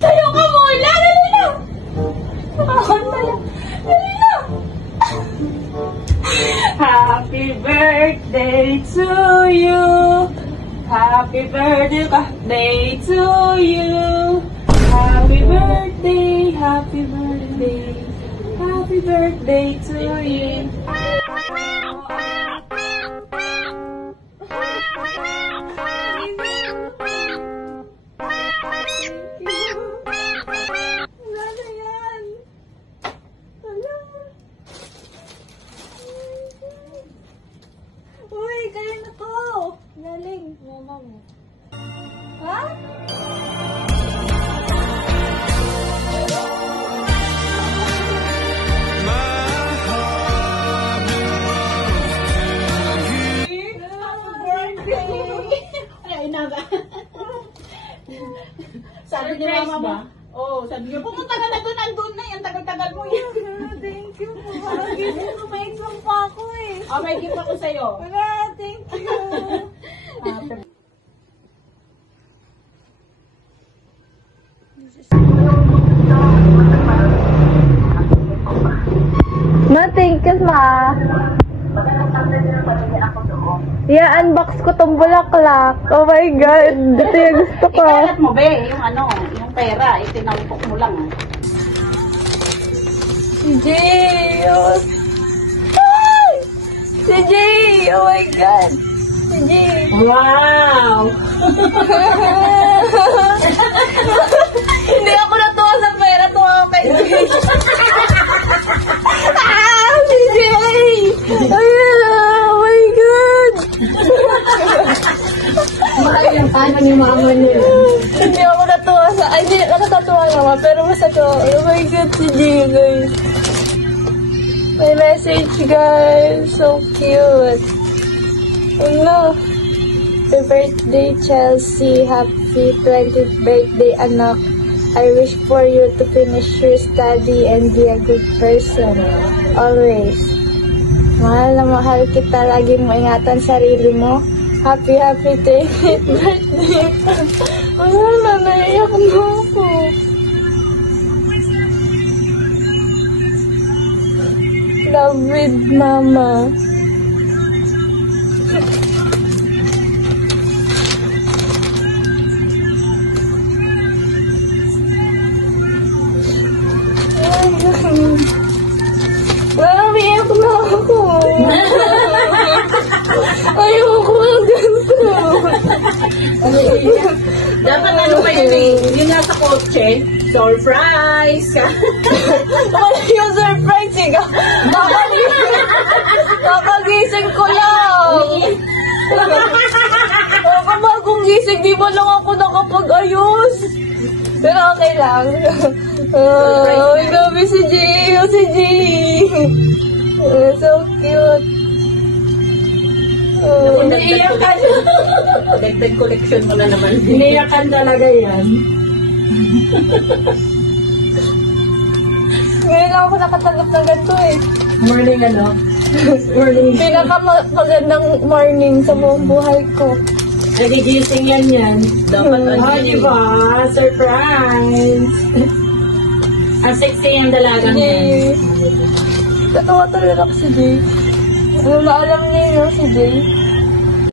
Tayo ka muna! Dali na! Nakakanta lang. Dali na! Happy birthday to you! Happy birthday to you! Happy birthday, happy birthday, happy birthday to you! Wala na yan. Wala. Uy, kaya na to. Galing. Mama mo. Ha? Sabi ni mama mo, sabi niya, pumunta ka na doon, nandun na yan, tagal-tagal mo yan. Thank you po. Gising ko, may exam pa ako eh. May gift ako sa'yo. Wala, thank you. Ma, thank you, ma. I-unbox ko tong bulaklak. Oh my God. Ito yung gusto ko. Ikalat mo, be, yung pera, itinaupok mo lang. Si Jay! Oh. Ay! Si Jay! Oh my God! Si Jay! Wow! Hindi ako natuwa sa pera. Tuwa ako kay Jay. Si Jay! Ayun! Oh my God! Mahal yung tama ni mama niya. Hindi ako natuwa sa... Ay, hindi. Nakatatuwa naman. Pero basta to. Oh my God, si Jay, guys. My message, guys. So cute. Ano? Happy birthday, Chelsea. Happy 20th birthday, anak. I wish for you to finish your study and be a good person. Always. Mahal na mahal kita. Lagi mo ingatan sarili mo. Happy 20th birthday. Wala na, naiyak na ako. Love with mama. Iyak na ako. Ayoko ng ganito. Dapat ano pa yun eh, yung nasa kotse, surprise! Ano yung surprise eh? Kakagising ko lang. Bagong gising, di ba lang ako nakapag-ayos? Pero okay lang. I love you si Jay. Oh, si Jay. So cute. Iniyakan. Dagdag collection mo na naman. Iniyakan talaga yan. Ngayon lang ako nakatanggap ng ganito eh. Morning ano? Morning. Pinakamagandang morning sa buong buhay ko. Nagigising yan. Dapat diba? Surprise! Ang sexy yung dalagang yan. Tatawa talaga ako si Jay. Ano na alam niya yun si Jay?